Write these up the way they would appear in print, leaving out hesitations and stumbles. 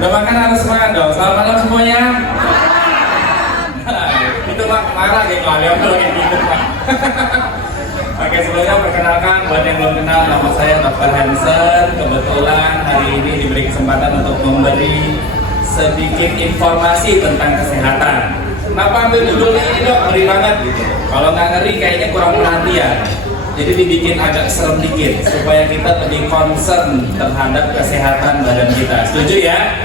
Udah makan harus semangat dong. Selamat malam semuanya. Itu Pak marah gitu kalian kalau kayak gitu Pak. Oke, sebelumnya perkenalkan buat yang belum kenal, nama saya Dr. Hansen. Kebetulan hari ini diberi kesempatan untuk memberi sedikit informasi tentang kesehatan. Kenapa ambil judul ini dok? Ngeri banget gitu. Kalau nggak ngeri kayaknya kurang perhatian. Jadi dibikin agak serem dikit supaya kita lebih concern terhadap kesehatan badan kita. Setuju ya?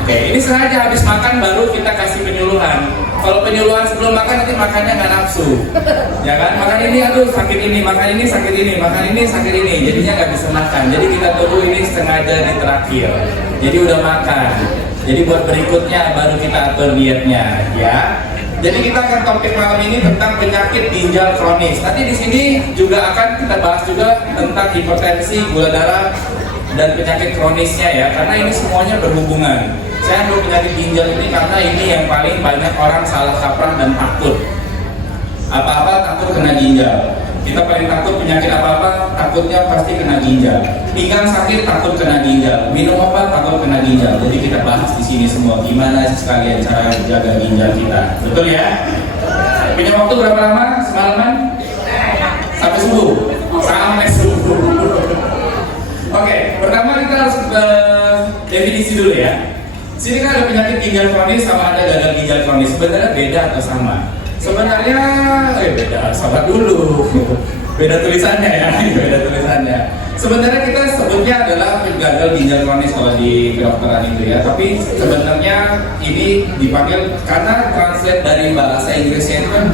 Oke, ini sengaja habis makan baru kita kasih penyuluhan. Kalau penyuluhan sebelum makan nanti makannya nggak nafsu, ya kan? Makan ini aduh sakit ini, makan ini sakit ini, makan ini sakit ini, jadinya nggak bisa makan. Jadi kita tunggu ini sengaja di terakhir. Jadi udah makan. Jadi buat berikutnya baru kita atur dietnya, ya. Jadi kita akan topik malam ini tentang penyakit ginjal kronis. Nanti di sini juga akan kita bahas juga tentang hipertensi, gula darah, dan penyakit kronisnya ya, karena ini semuanya berhubungan. Saya ambil penyakit ginjal ini karena ini yang paling banyak orang salah kaprah dan takut. Apa-apa takut kena ginjal. Kita paling takut penyakit apa-apa, takutnya pasti kena ginjal. Pinggang sakit takut kena ginjal, minum obat takut kena ginjal. Jadi kita bahas di sini semua gimana sekalian cara jaga ginjal kita. Betul ya? Punya waktu berapa lama semalaman? Sampai subuh. Sampai subuh. Oke, pertama kita harus definisi dulu ya. Sini kan ada penyakit ginjal kronis sama ada gagal ginjal kronis. Sebenarnya beda atau sama? Sebenarnya beda, sabar dulu. Beda tulisannya ya, beda tulisannya. Sebenarnya kita sebutnya adalah gagal ginjal kronis kalau di kedokteran itu ya. Tapi sebenarnya ini dipanggil karena translate dari bahasa Inggrisnya itu kan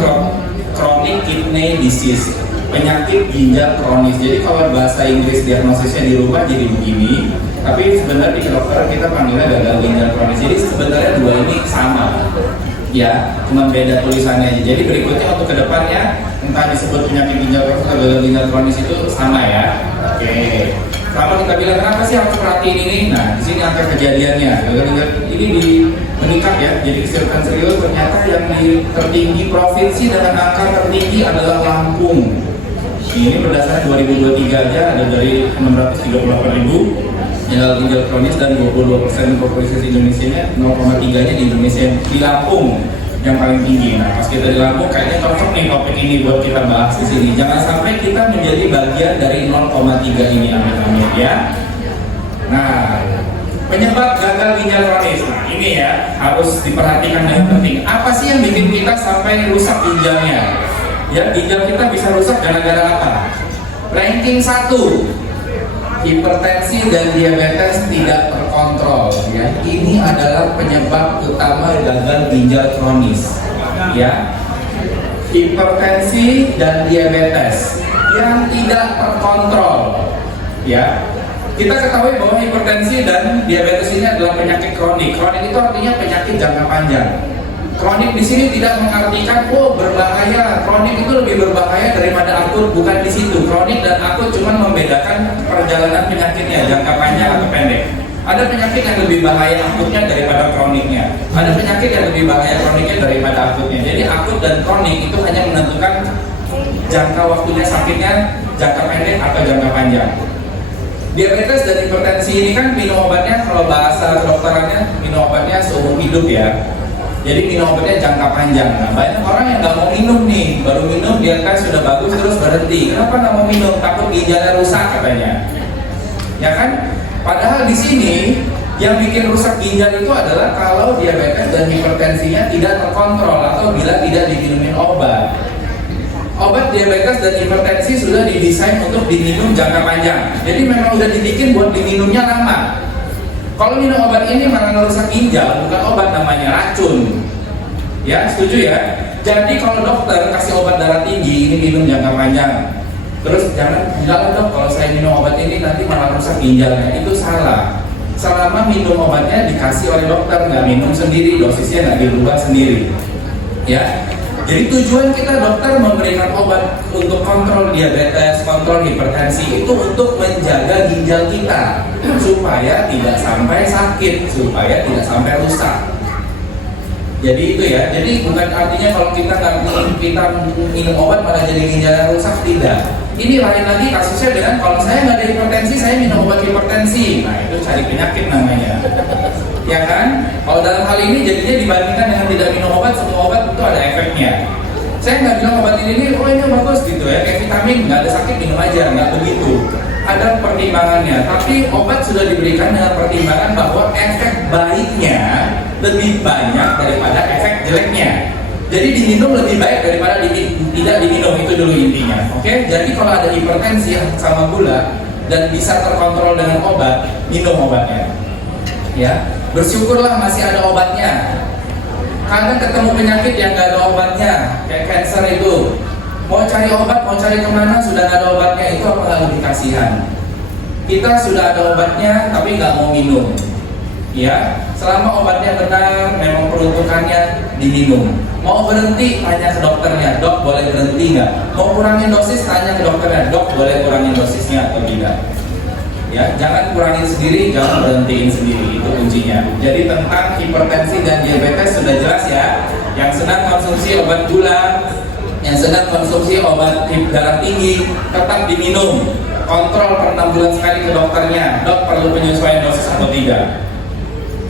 chronic kidney disease, penyakit ginjal kronis. Jadi kalau bahasa Inggris diagnosisnya dirubah jadi begini. Tapi sebenarnya di kedokteran kita panggilnya gagal ginjal kronis. Jadi sebenarnya dua ini sama. Ya, cuma beda tulisannya aja. Jadi berikutnya untuk kedepannya entah disebut penyakit ginjal kronis atau gagal ginjal kronis itu sama ya. Oke. Kalau kita bilang kenapa sih harus perhatiin ini? Nah, di sini angka kejadiannya. Gagal ginjal ini meningkat ya. Jadi kesulitan serius ternyata yang tertinggi provinsi dengan angka tertinggi adalah Lampung. Ini berdasarkan 2023 aja ada dari 638.000 gagal ginjal kronis dan 22% populasi Indonesia, 0,3-nya di Indonesia, di Lampung yang paling tinggi. Nah, pas kita di Lampung kayaknya cocok nih topik ini buat kita bahas di sini. Jangan sampai kita menjadi bagian dari 0,3 ini, amin-amin ya. Nah, penyebab gagal ginjal kronis. Nah, ini ya harus diperhatikan yang penting. Apa sih yang bikin kita sampai rusak ginjalnya? Ya, ginjal kita bisa rusak gara-gara apa? Ranking 1, hipertensi dan diabetes tidak terkontrol ya. Ini adalah penyebab utama gagal ginjal kronis ya. Hipertensi dan diabetes yang tidak terkontrol ya. Kita ketahui bahwa hipertensi dan diabetes ini adalah penyakit kronik. Kronik itu artinya penyakit jangka panjang. Kronik di sini tidak mengartikan berbahaya. Kronik itu lebih berbahaya daripada akut, bukan di situ. Kronik dan akut cuma membedakan perjalanan penyakitnya, jangka panjang atau pendek. Ada penyakit yang lebih bahaya akutnya daripada kroniknya. Ada penyakit yang lebih bahaya kroniknya daripada akutnya. Jadi akut dan kronik itu hanya menentukan jangka waktunya sakitnya, jangka pendek atau jangka panjang. Diabetes dan hipertensi ini kan minum obatnya, kalau bahasa kedokterannya minum obatnya seumur hidup ya. Jadi minum obatnya jangka panjang. Nah, banyak orang yang nggak mau minum nih, baru minum dia kan sudah bagus terus berhenti. Kenapa nggak mau minum? Takut ginjalnya rusak katanya. Ya kan? Padahal di sini yang bikin rusak ginjal itu adalah kalau diabetes dan hipertensinya tidak terkontrol atau bila tidak diminum obat. Obat diabetes dan hipertensi sudah didesain untuk diminum jangka panjang. Jadi memang udah dibikin buat diminumnya lama. Kalau minum obat ini malah merusak ginjal, bukan obat, namanya racun. Ya, setuju ya? Jadi kalau dokter kasih obat darah tinggi, ini minum jangka panjang. Terus jangan dok, kalau saya minum obat ini nanti malah rusak ginjalnya. Itu salah. Selama minum obatnya dikasih oleh dokter, nggak minum sendiri, dosisnya nggak dirubah sendiri. Ya. Jadi tujuan kita dokter memberikan obat untuk kontrol diabetes, kontrol hipertensi itu untuk menjaga ginjal kita supaya tidak sampai sakit, supaya tidak sampai rusak. Jadi itu ya. Jadi bukan artinya kalau kita minum obat malah jadi ginjalnya rusak, tidak. Ini lain lagi kasusnya dengan kalau saya nggak ada hipertensi, saya minum obat hipertensi. Nah itu cari penyakit namanya. ya kan? Kalau dalam hal ini jadinya dibandingkan dengan tidak minum obat, semua obat itu ada efeknya. Saya nggak bilang obat ini, oh ini bagus gitu ya, kayak vitamin, nggak ada sakit minum aja, nggak begitu. Ada pertimbangannya, tapi obat sudah diberikan dengan pertimbangan bahwa efek baiknya lebih banyak daripada efek jeleknya. Jadi diminum lebih baik daripada tidak diminum, itu dulu intinya. Oke, jadi kalau ada hipertensi sama gula dan bisa terkontrol dengan obat, minum obatnya. Ya, bersyukurlah masih ada obatnya. Kadang ketemu penyakit yang gak ada obatnya, kayak cancer itu, mau cari obat, mau cari kemana, sudah gak ada obatnya, itu apa lebih kasihan? Kita sudah ada obatnya, tapi gak mau minum. Ya, selama obatnya benar, memang peruntukannya diminum. Mau berhenti, tanya ke dokternya, dok boleh berhenti nggak? Mau kurangin dosis, tanya ke dokternya, dok boleh kurangin dosisnya atau tidak? Ya, jangan kurangin sendiri, jangan berhentiin sendiri, itu kuncinya. Jadi tentang hipertensi dan diabetes sudah jelas ya. Yang sedang konsumsi obat gula, yang sedang konsumsi obat darah tinggi, tetap diminum. Kontrol per 6 bulan sekali ke dokternya, dok perlu penyesuaian dosis atau tidak.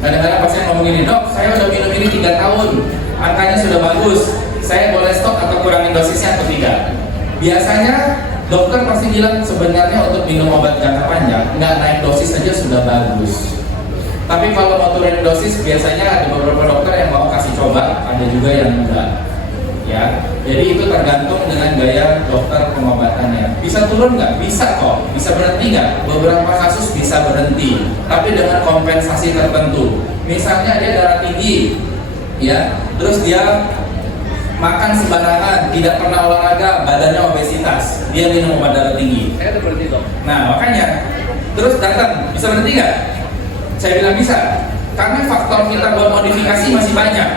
Kadang-kadang pasien ngomong gini, dok saya udah minum ini 3 tahun, angkanya sudah bagus, saya boleh stop atau kurangin dosisnya atau tidak? Biasanya dokter pasti bilang sebenarnya untuk minum obat jangka panjang nggak naik dosis saja sudah bagus. Tapi kalau mau turunin dosis biasanya ada beberapa dokter yang mau kasih coba, ada juga yang enggak. Ya, jadi itu tergantung dengan gaya dokter pengobatannya. Bisa turun nggak? Bisa kok. Bisa berhenti nggak? Beberapa kasus bisa berhenti, tapi dengan kompensasi tertentu. Misalnya dia darah tinggi, ya, terus dia makan sembarangan, tidak pernah olahraga, badannya obesitas, dia minum obat darah tinggi. Saya udah berhenti dong. Nah makanya, terus datang, bisa berhenti nggak? Saya bilang bisa, karena faktor kita buat modifikasi masih banyak.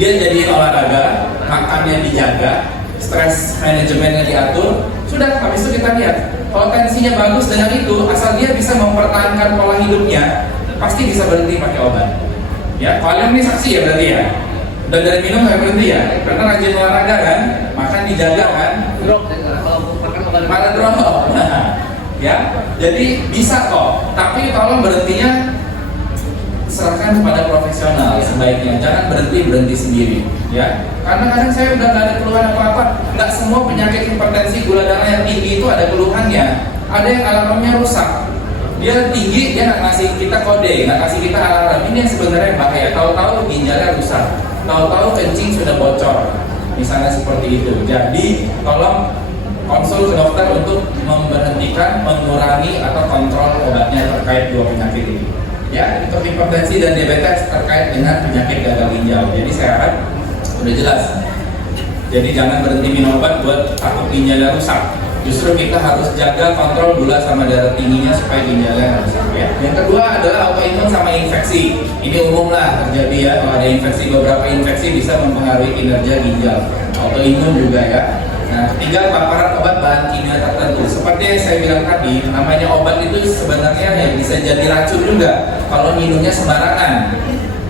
Dia jadiin olahraga, makannya dijaga, stres manajemennya diatur, sudah habis itu kita lihat kalau tensinya bagus dengan itu, asal dia bisa mempertahankan pola hidupnya, pasti bisa berhenti pakai obat. Ya, kalian ini saksi ya berarti ya. Dan dari minum nggak berhenti ya, karena rajin olahraga kan, makan dijaga kan, makan rokok. Ya, jadi bisa kok. Tapi tolong berhentinya serahkan kepada profesional sebaiknya, jangan berhenti sendiri. Ya, karena kadang saya udah nggak ada keluhan apa-apa. Nggak semua penyakit hipertensi gula darah yang tinggi itu ada keluhannya. Ada yang alarmnya rusak. Dia tinggi, dia nggak ngasih kita kode, nggak kasih kita alarm. Ini yang sebenarnya bahaya. Tahu-tahu ginjalnya rusak. Tahu-tahu kencing sudah bocor, misalnya seperti itu. Jadi tolong konsul ke dokter untuk memberhentikan, mengurangi atau kontrol obatnya terkait 2 penyakit ini. Ya, itu hipertensi dan diabetes terkait dengan penyakit gagal ginjal. Jadi saya harap udah jelas. Jadi jangan berhenti minum obat buat takut ginjalnya rusak. Justru kita harus jaga kontrol gula sama darah tingginya supaya ginjalnya nggak rusak. Ya. Yang kedua adalah autoimun sama infeksi. Ini umum lah terjadi ya. Kalau ada infeksi, beberapa infeksi bisa mempengaruhi kinerja ginjal. Autoimun juga ya. Nah, ketiga, paparan obat bahan kimia tertentu. Seperti yang saya bilang tadi, namanya obat itu sebenarnya ya bisa jadi racun juga kalau minumnya sembarangan.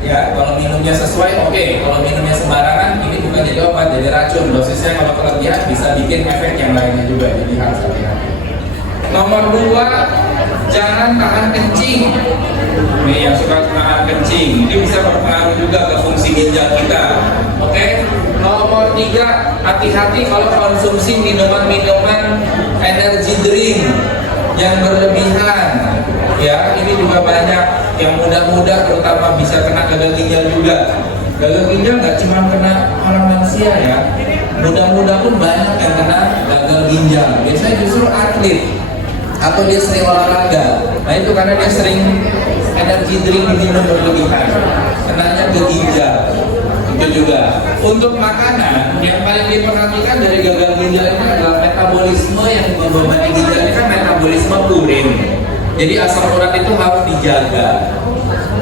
Ya, kalau minumnya sesuai, oke. Kalau minumnya sembarangan, ini bukan jadi obat, jadi racun. Dosisnya kalau kelebihan bisa bikin efek yang lainnya juga. Jadi harus hati-hati. Nomor 2, jangan tahan kencing. Ini yang suka tahan kencing, ini bisa berpengaruh juga ke fungsi ginjal kita. Oke. Nomor 3, hati-hati kalau konsumsi minuman-minuman energy drink yang berlebihan. Ya, ini juga banyak yang muda-muda terutama bisa kena gagal ginjal juga. Gagal ginjal nggak cuma kena orang lansia ya, muda-muda pun banyak yang kena gagal ginjal. Biasanya justru atlet atau dia sering olahraga. Nah itu karena dia sering energy drink minum berlebihan, kenanya ke ginjal. Itu juga untuk makanan yang paling diperhatikan dari gagal ginjal ini adalah metabolisme yang membebani ginjal. Ini kan metabolisme urin. Jadi asam urat itu harus dijaga.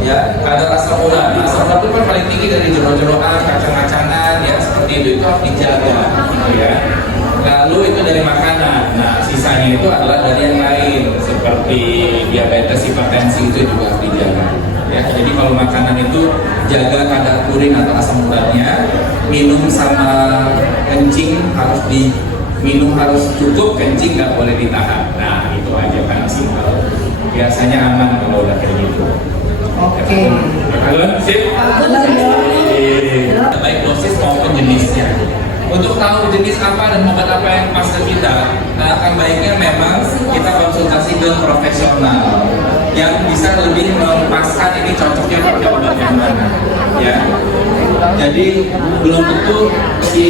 Ya, kadar asam urat. Asam urat itu kan paling tinggi dari jero-jeroan, kacang-kacangan, ya seperti itu harus dijaga. Ya. Lalu itu dari makanan. Nah, sisanya itu adalah dari yang lain seperti diabetes, hipertensi itu juga harus dijaga. Ya, jadi kalau makanan itu jaga kadar urin atau asam uratnya, minum sama kencing harus diminum harus cukup, kencing nggak boleh ditahan. Nah itu aja kan simpel. Biasanya aman kalau udah kayak gitu. Oke. jenis apa dan obat apa yang pas ke kita, akan baiknya memang kita konsultasi ke profesional yang bisa lebih mempaskan ini cocoknya pakai obat yang mana, ya. Jadi belum tentu si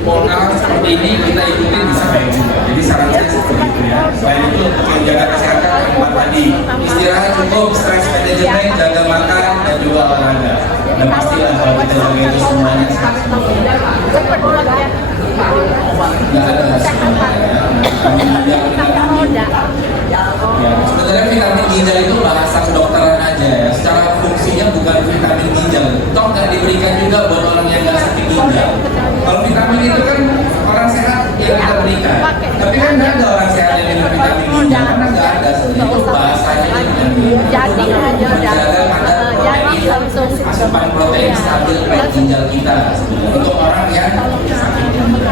pola seperti ini kita ikutin bisa baik juga. Jadi saran saya seperti itu ya. Selain itu untuk menjaga kesehatan yang empat tadi, istirahat cukup, stress management, jaga makan dan juga olahraga. Dan pastilah kalau kita jaga itu semuanya sehat. Nggak ada semuanya ya. Ya, sebenarnya vitamin ginjal itu bahasa kedokteran aja ya. Secara fungsinya bukan vitamin ginjal. Toh nggak diberikan juga buat orang yang nggak sakit ginjal. Kalau vitamin itu kan orang sehat yang kita berikan. Tapi kan nggak ada orang sehat yang minum vitamin ginjal karena nggak ada. Itu bahasanya menjaga kadar protein, asupan protein stabil pada ginjal kita untuk orang yang sakit ginjal.